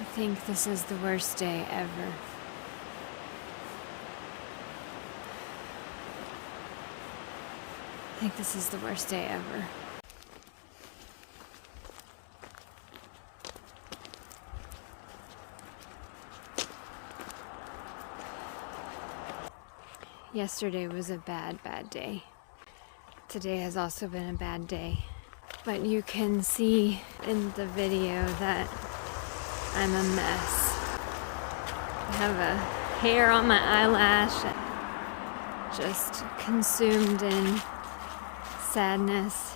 I think this is the worst day ever. I think this is the worst day ever. Yesterday was a bad day. Today has also been a bad day. But you can see in the video that I'm a mess. I have a hair on my eyelash, just consumed in sadness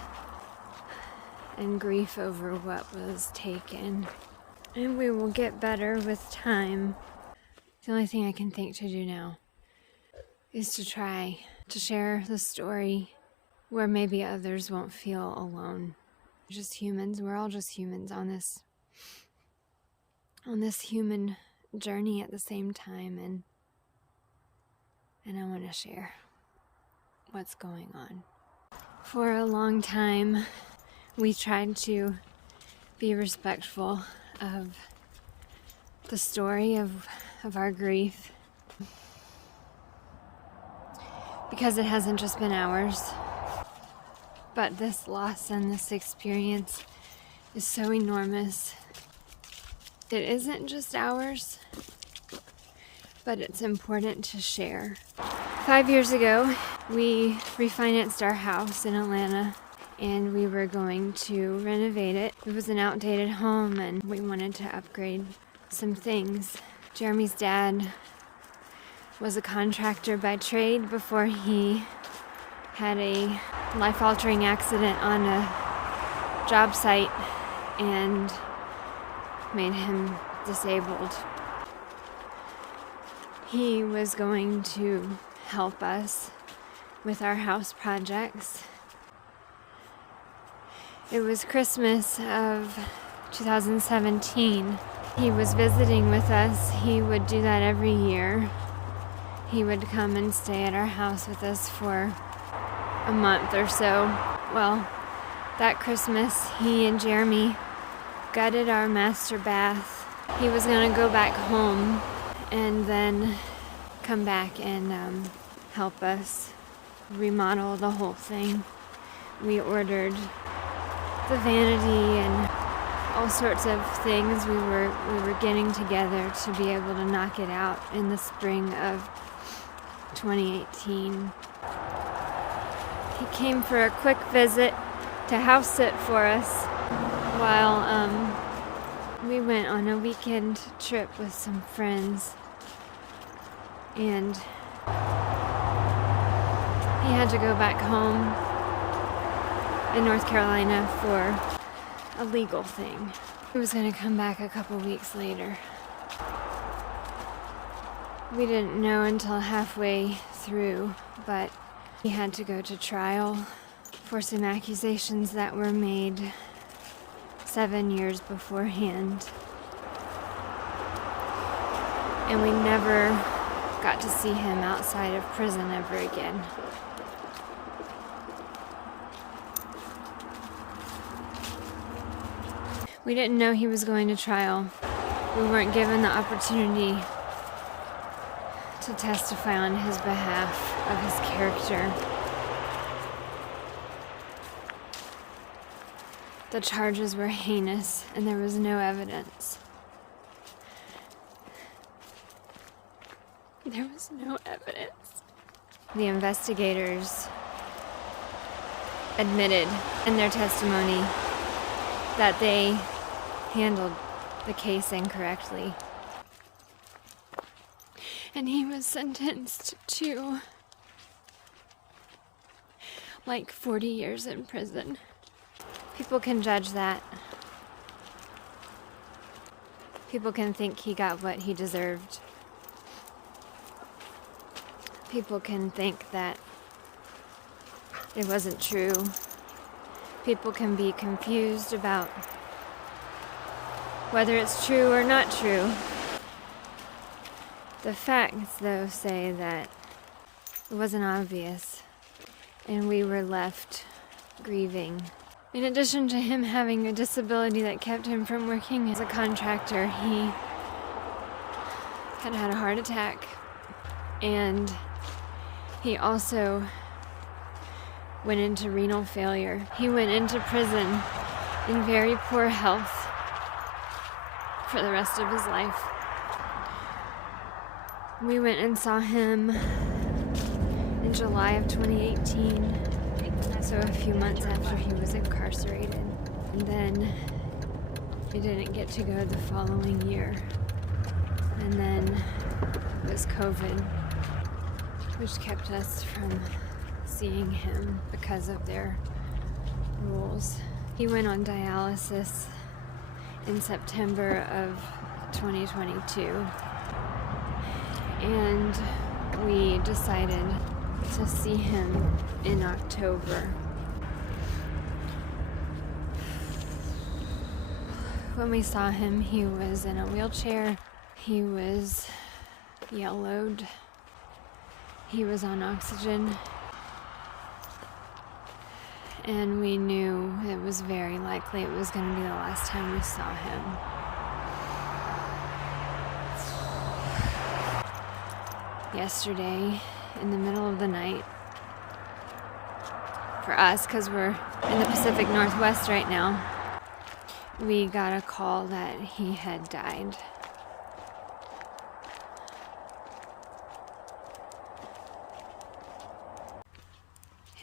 and grief over what was taken. And we will get better with time. The only thing I can think to do now is to try to share the story where maybe others won't feel alone. Just humans. We're all just humans on this human journey at the same time, and I want to share what's going on. For a long time, we tried to be respectful of the story of our grief, because it hasn't just been ours, but this loss and this experience is so enormous. It isn't just ours, but it's important to share. 5 years ago, we refinanced our house in Atlanta, and we were going to renovate it. It was an outdated home, and we wanted to upgrade some things. Jeremy's dad was a contractor by trade before he had a life-altering accident on a job site and made him disabled. He was going to help us with our house projects. It was Christmas of 2017. He was visiting with us. He would do that every year. He would come and stay at our house with us for a month or so. Well, that Christmas, he and Jeremy gutted our master bath. He was gonna go back home and then come back and help us remodel the whole thing. We ordered the vanity and all sorts of things. We were getting together to be able to knock it out in the spring of 2018. He came for a quick visit to house sit for us while we went on a weekend trip with some friends, and he had to go back home in North Carolina for a legal thing. He was going to come back a couple weeks later. We didn't know until halfway through, but he had to go to trial for some accusations that were made 7 years beforehand. And we never got to see him outside of prison ever again. We didn't know he was going to trial. We weren't given the opportunity to testify on his behalf of his character. The charges were heinous, and there was no evidence. There was no evidence. The investigators admitted in their testimony that they handled the case incorrectly. And he was sentenced to like 40 years in prison. People can judge that. People can think he got what he deserved. People can think that it wasn't true. People can be confused about whether it's true or not true. The facts, though, say that it wasn't obvious, and we were left grieving In addition to him having a disability that kept him from working as a contractor, he had a heart attack, and he also went into renal failure. He went into prison in very poor health for the rest of his life. We went and saw him in July of 2018, so a few months after he was incarcerated. And then we didn't get to go the following year. And then it was COVID, which kept us from seeing him because of their rules. He went on dialysis in September of 2022, and we decided to see him in October. When we saw him, he was in a wheelchair, he was yellowed, he was on oxygen, and we knew it was very likely it was going to be the last time we saw him. Yesterday, in the middle of the night, for us, because we're in the Pacific Northwest right now, we got a call that he had died.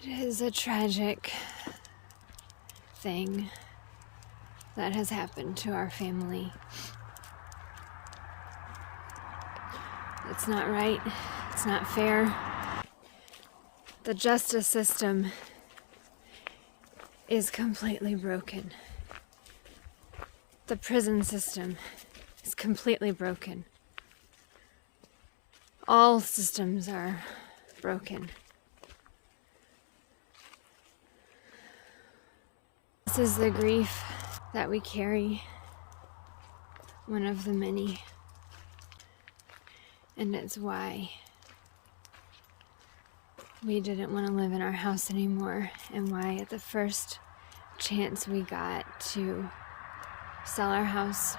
It is a tragic thing that has happened to our family. It's not right. It's not fair. The justice system is completely broken. The prison system is completely broken. All systems are broken. This is the grief that we carry, one of the many. And it's why we didn't want to live in our house anymore, and why at the first chance we got to sell our house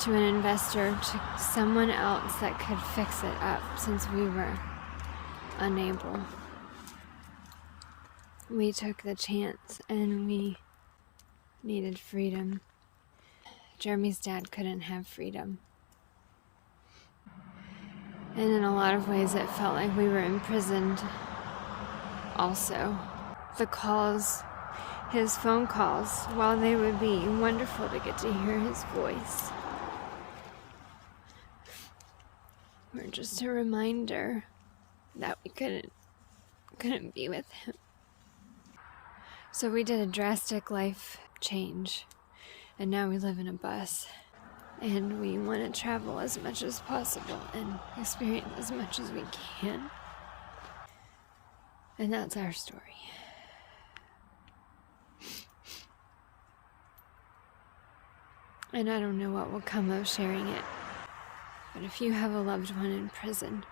to an investor, to someone else that could fix it up, since we were unable. We took the chance, and we needed freedom. Jeremy's dad couldn't have freedom. And in a lot of ways, it felt like we were imprisoned also. The calls, his phone calls, while they would be wonderful to get to hear his voice, were just a reminder that we couldn't be with him. So we did a drastic life change, and now we live in a bus. And we want to travel as much as possible and experience as much as we can. And that's our story. And I don't know what will come of sharing it. But if you have a loved one in prison,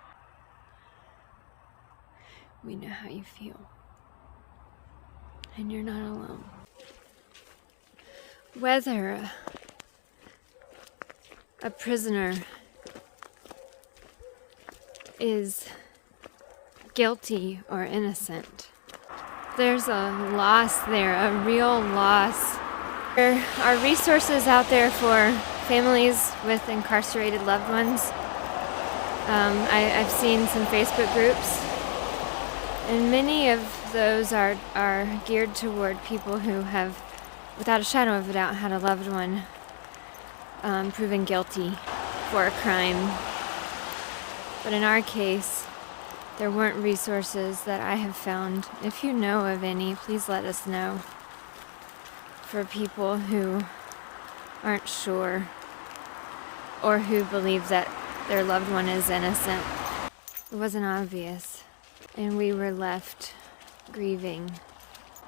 we know how you feel. And you're not alone. Whether a prisoner is guilty or innocent, there's a loss there, a real loss. There are resources out there for families with incarcerated loved ones. I've seen some Facebook groups, and many of those are geared toward people who have, without a shadow of a doubt, had a loved one proven guilty for a crime. But in our case, there weren't resources that I have found. If you know of any, please let us know. For people who aren't sure, or who believe that their loved one is innocent. It wasn't obvious, and we were left grieving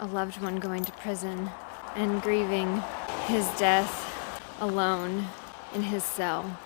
a loved one going to prison, and grieving his death alone in his cell.